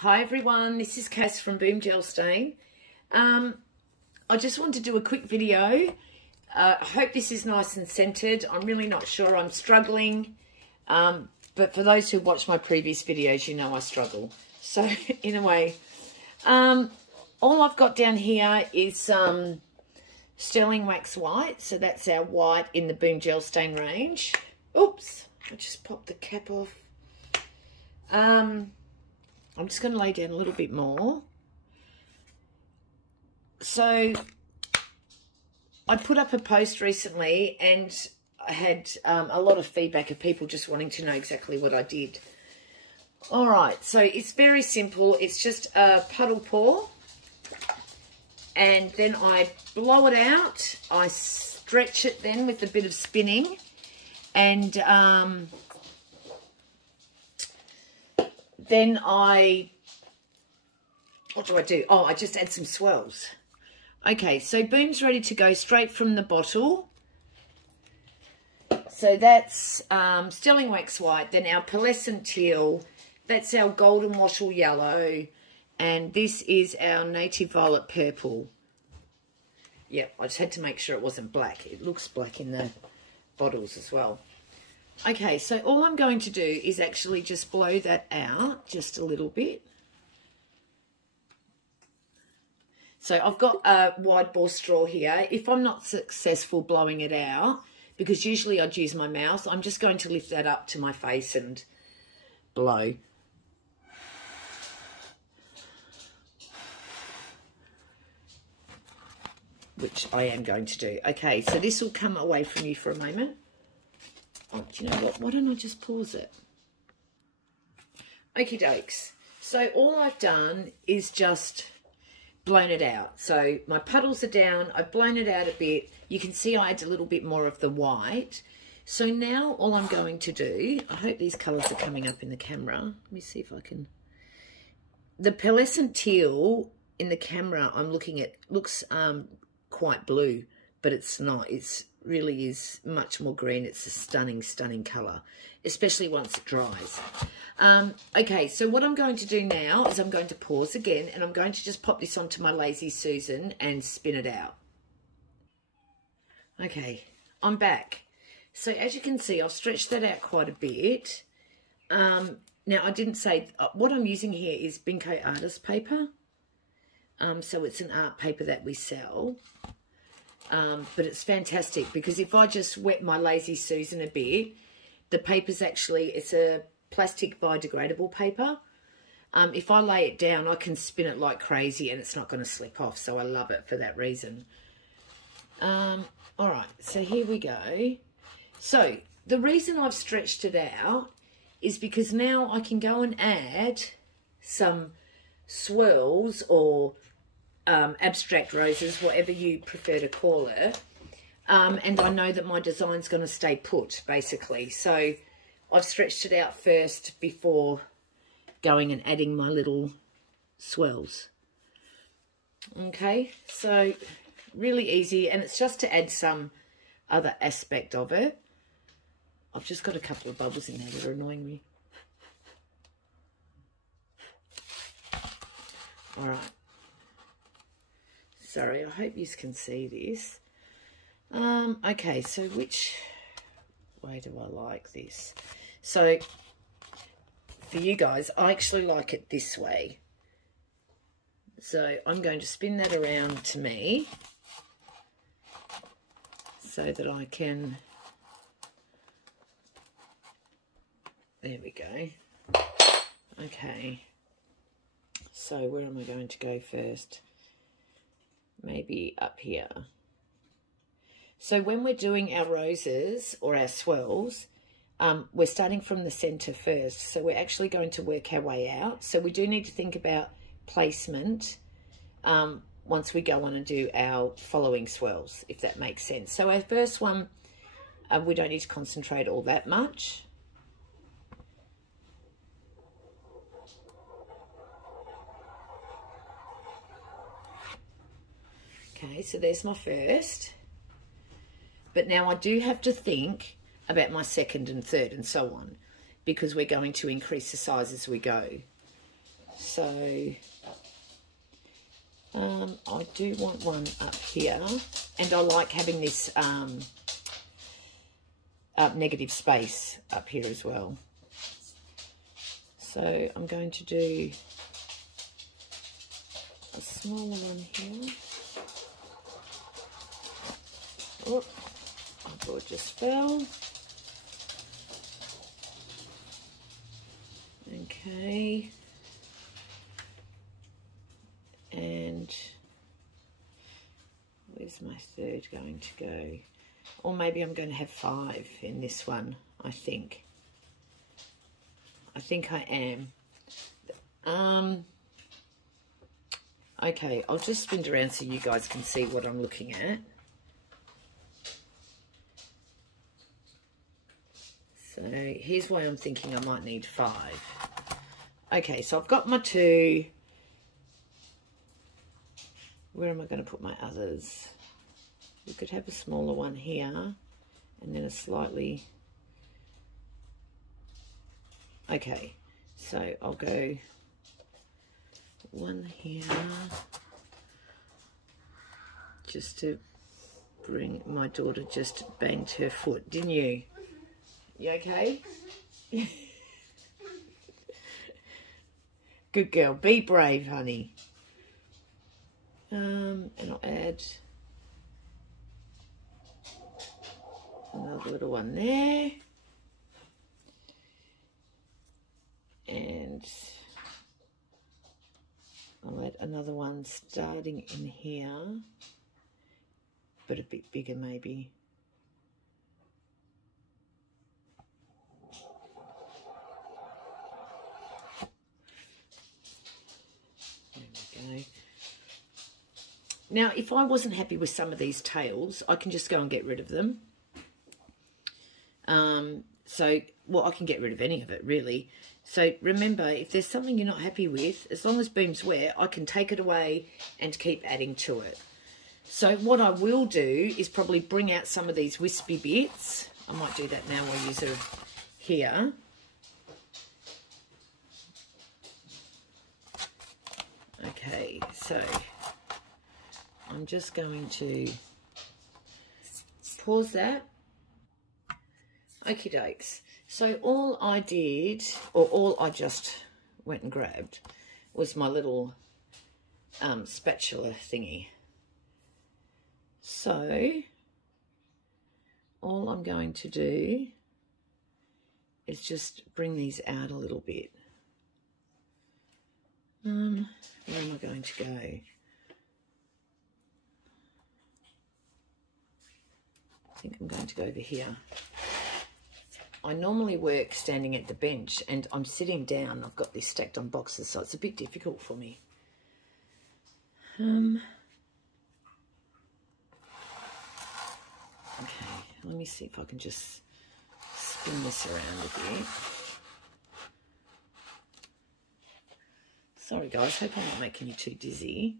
Hi everyone, this is Cass from Boom Gel Stain. I just want to do a quick video. I hope this is nice and scented. I'm really not sure, I'm struggling. But for those who watched my previous videos, you know I struggle. So in a way, all I've got down here is Stirling Wax White. So that's our white in the Boom Gel Stain range. Oops, I just popped the cap off. I'm just going to lay down a little bit more. So I put up a post recently and I had a lot of feedback of people just wanting to know exactly what I did. All right, so it's very simple. It's just a puddle pour and then I blow it out. I stretch it then with a bit of spinning and then what do? Oh, I just add some swirls. Okay, so Boom's ready to go straight from the bottle. So that's Stirling Wax White, then our Pearlescent Teal, that's our Golden Wattle Yellow, and this is our Native Violet Purple. Yeah, I just had to make sure it wasn't black. It looks black in the bottles as well. Okay, so all I'm going to do is actually just blow that out just a little bit. So I've got a wide bore straw here. If I'm not successful blowing it out, because usually I'd use my mouth, I'm just going to lift that up to my face and blow. Which I am going to do. Okay, so this will come away from you for a moment. Oh, do you know what? Why don't I just pause it? Okie dokes. So all I've done is just blown it out. So my puddles are down. I've blown it out a bit. You can see I add a little bit more of the white. So now all I'm going to do, I hope these colours are coming up in the camera. Let me see if I can. The Pearlescent Teal in the camera I'm looking at looks quite blue, but it's not. It's really is much more green. It's a stunning, stunning colour, especially once it dries. Okay, so what I'm going to do now is I'm going to pause again and I'm going to just pop this onto my Lazy Susan and spin it out. Okay, I'm back. So as you can see, I've stretched that out quite a bit. Now, I didn't say, what I'm using here is Binco Artist paper. So it's an art paper that we sell. But it's fantastic because if I just wet my Lazy Susan a bit, the paper's actually, it's a plastic biodegradable paper. If I lay it down, I can spin it like crazy and it's not going to slip off. So I love it for that reason. All right, so here we go. So the reason I've stretched it out is because now I can go and add some swirls or abstract roses, whatever you prefer to call it, and I know that my design's going to stay put, basically. So I've stretched it out first before going and adding my little swirls. Okay, so really easy, and it's just to add some other aspect of it. I've just got a couple of bubbles in there that are annoying me. All right. Sorry, I hope you can see this. Okay, so which way do I like this? So, for you guys, I actually like it this way. So, I'm going to spin that around to me so that I can... There we go. Okay. So, where am I going to go first? Maybe up here. So when we're doing our roses or our swirls, we're starting from the center first. So we're actually going to work our way out. So we do need to think about placement once we go on and do our following swirls, if that makes sense. So our first one, we don't need to concentrate all that much. Okay, so there's my first. But now I do have to think about my second and third and so on, because we're going to increase the size as we go. So I do want one up here, and I like having this negative space up here as well. So I'm going to do a smaller one here. Oh, my board just fell. Okay. And where's my third going to go? Or maybe I'm going to have 5 in this one, I think. I think I am. Okay, I'll just spin it around so you guys can see what I'm looking at. So here's why I'm thinking I might need 5. Okay, so I've got my 2. Where am I going to put my others? We could have a smaller one here, and then a slightly... Okay, so I'll go 1 here, just to bring... My daughter just banged her foot, didn't you? You okay? Good girl, be brave, honey. And I'll add another little one there, and I'll add another one starting in here, but a bit bigger maybe. There we go. Now, if I wasn't happy with some of these tails, I can just go and get rid of them. Well, I can get rid of any of it, really. So remember, if there's something you're not happy with, as long as Boom's wet, I can take it away and keep adding to it. So what I will do is probably bring out some of these wispy bits. I might do that now while you're here. Okay, so I'm just going to pause that. Okie dokes. So all I did, or all I just went and grabbed, was my little spatula thingy. So all I'm going to do is just bring these out a little bit. Where am I going to go? I think I'm going to go over here. I normally work standing at the bench, and I'm sitting down. I've got this stacked on boxes, so it's a bit difficult for me. Okay, let me see if I can just spin this around a bit. Sorry guys, hope I'm not making you too dizzy.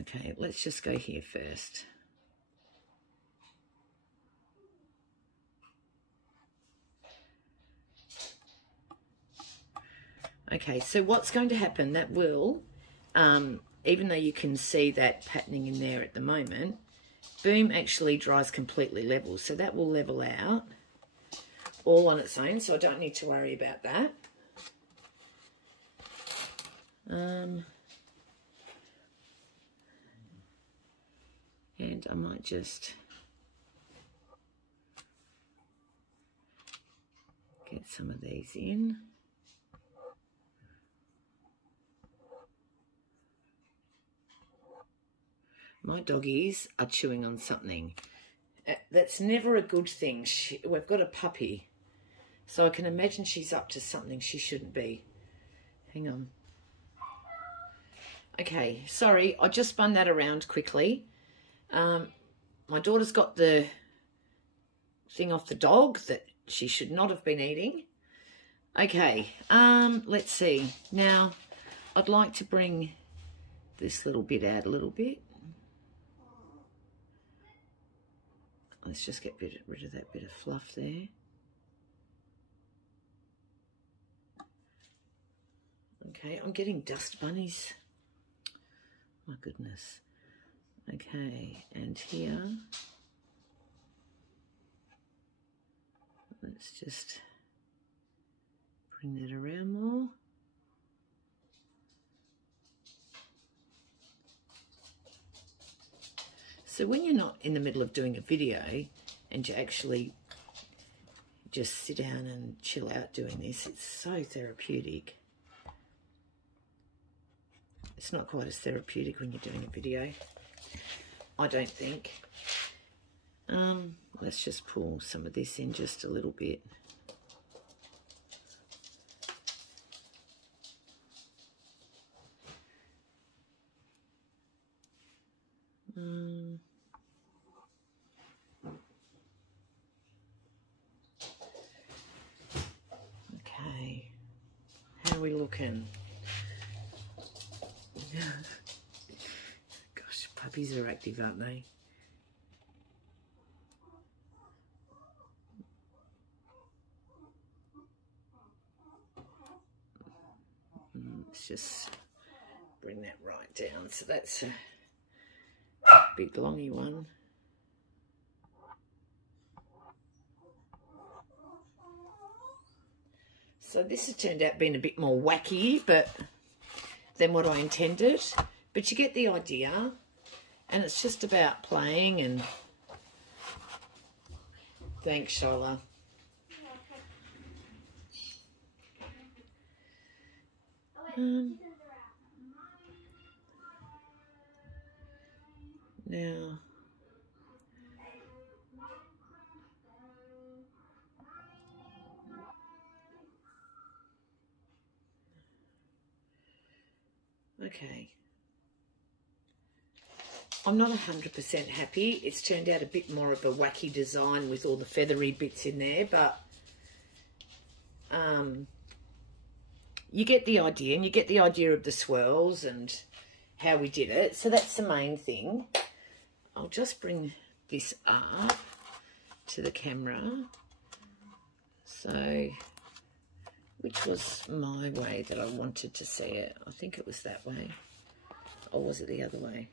Okay, let's just go here first. Okay, so what's going to happen, that will, even though you can see that patterning in there at the moment, Boom actually dries completely level, so that will level out all on its own, so I don't need to worry about that. And I might just get some of these in. My doggies are chewing on something. That's never a good thing. We've got a puppy, so I can imagine she's up to something she shouldn't be. Hang on. Okay, sorry, I just spun that around quickly. My daughter's got the thing off the dog that she should not have been eating. Okay, let's see. Now, I'd like to bring this little bit out a little bit. Let's just get rid of that bit of fluff there. Okay, I'm getting dust bunnies. My goodness. Okay, and here, let's just bring that around more. So when you're not in the middle of doing a video and you actually just sit down and chill out doing this, it's so therapeutic. It's not quite as therapeutic when you're doing a video, I don't think. Let's just pull some of this in just a little bit. Okay, how are we looking? Gosh, puppies are active, aren't they? Let's just bring that right down. So that's a big longy one. So this has turned out being a bit more wacky than what I intended. But you get the idea. And it's just about playing and... Thanks, Shola. Now... Okay. I'm not 100% happy. It's turned out a bit more of a wacky design with all the feathery bits in there, but you get the idea, and you get the idea of the swirls and how we did it. So that's the main thing. I'll just bring this up to the camera. So, which was my way that I wanted to see it? I think it was that way. Or was it the other way?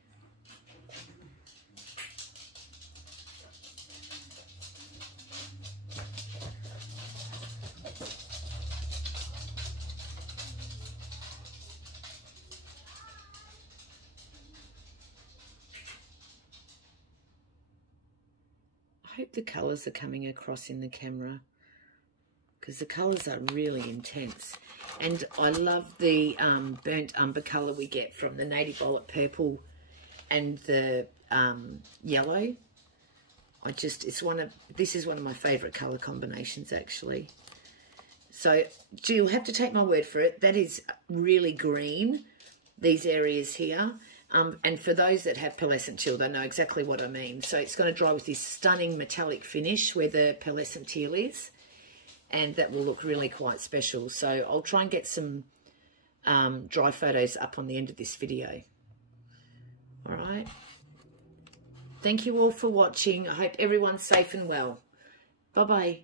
I hope the colours are coming across in the camera, because the colours are really intense. And I love the burnt umber colour we get from the Native Violet Purple and the yellow. This is one of my favourite colour combinations, actually. So you'll have to take my word for it. That is really green, these areas here. And for those that have Pearlescent Teal, they know exactly what I mean. So it's going to dry with this stunning metallic finish where the Pearlescent Teal is. And that will look really quite special. So I'll try and get some dry photos up on the end of this video. All right. Thank you all for watching. I hope everyone's safe and well. Bye-bye.